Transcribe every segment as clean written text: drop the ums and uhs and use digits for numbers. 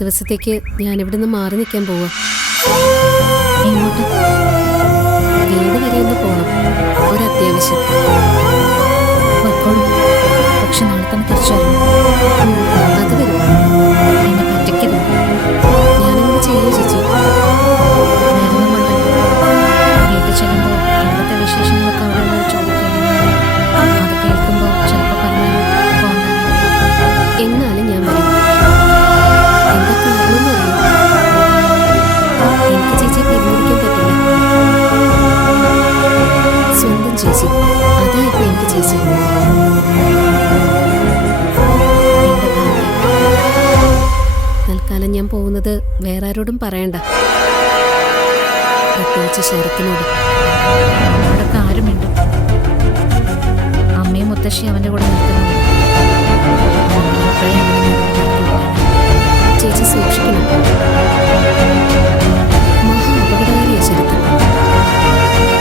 ദിവസത്തേക്ക് ഞാൻ ഇവിടുന്ന് മാറി നിൽക്കാൻ പോവാ. ഇങ്ങോട്ട് വീട് വരെ ഒന്ന് പോണം, ഒരത്യാവശ്യം. പൊയ്ക്കോളൂ. പക്ഷെ നാളെ തന്നെ തിരിച്ചു വരണം. അത് വരും. എന്നെ പറ്റിക്കരുത്. ഞാനങ്ങനെ ചെയ്യും ചേച്ചി. നേരം കൊണ്ട് വീട്ടിൽ ചെല്ലുമ്പോൾ ഇവിടുത്തെ വിശേഷങ്ങളൊക്കെ അവിടെ ഉള്ളത് ചോദിക്കുന്നു. അത് കേൾക്കുമ്പോൾ ചിലപ്പോൾ പറഞ്ഞു പോകണ്ട. എന്നാലും ഞാൻ വരും. എന്താ കാരണമെന്ന് അറിയാം. എനിക്ക് ചേച്ചിയെ പിരിഞ്ഞിരിക്കാൻ പറ്റില്ല. സ്വന്തം ചേച്ചി, അതാ ഇപ്പൊ എനിക്ക് ചേച്ചി. എന്റെ ഭാര്യ. തൽക്കാലം ഞാൻ പോകുന്നത് വേറെ ആരോടും പറയണ്ട, പ്രത്യേകിച്ച് ശരത്തിനോട്. അവിടൊക്കെ ആരുമുണ്ട്. അമ്മയും മുത്തശ്ശി അവന്റെ കൂടെ നിൽക്കുന്നുണ്ട്. ചേച്ചി സൂക്ഷിക്കണം. മഹാ അപകടകാരിയാ ശരത്ത്.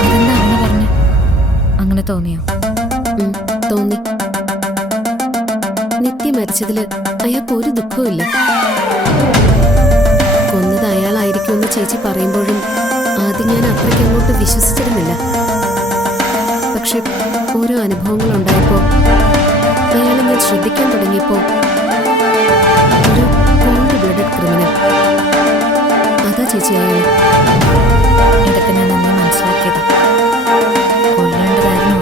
അതെന്താ അങ്ങനെ പറഞ്ഞു? അങ്ങനെ തോന്നിയോ? തോന്നി. നിത്യ മരിച്ചതില് അയാൾക്ക് ഒരു ദുഃഖവും ഇല്ല. കൊന്നത് അയാളായിരിക്കുമെന്ന് ചേച്ചി പറയുമ്പോഴും ആദ്യം ഞാൻ അത്രയ്ക്ക് അങ്ങോട്ട് വിശ്വസിച്ചിരുന്നില്ല. പക്ഷെ ഓരോ അനുഭവങ്ങളുണ്ടായപ്പോൾ അയാളെ ഞാൻ ശ്രദ്ധിക്കാൻ തുടങ്ങിയപ്പോൾ ഒരു കോൾഡ് ബ്ലഡഡ് ക്രിമിനൽ, അതാ ചേച്ചി അയാൾ. ഇതൊക്കെ ഞാൻ അന്നേ മനസ്സിലാക്കിയത്. കൊല്ലേണ്ടതായിരുന്നു.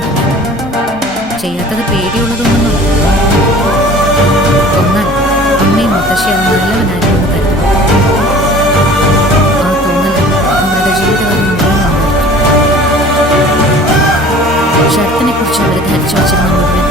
ചെയ്യാത്തത് പേടിയുള്ളതൊന്നും കൊന്നാൽ അമ്മയും മുത്തശ്ശി അത് നല്ലവനായിരുന്നു കരുതും. ആ തോന്നൽ അവരുടെ ജീവിതകാലം മുഴുവൻ ശരത്തിനെ കുറിച്ച് അവർ ധരിച്ചു വച്ചിരുന്ന മുഴുവൻ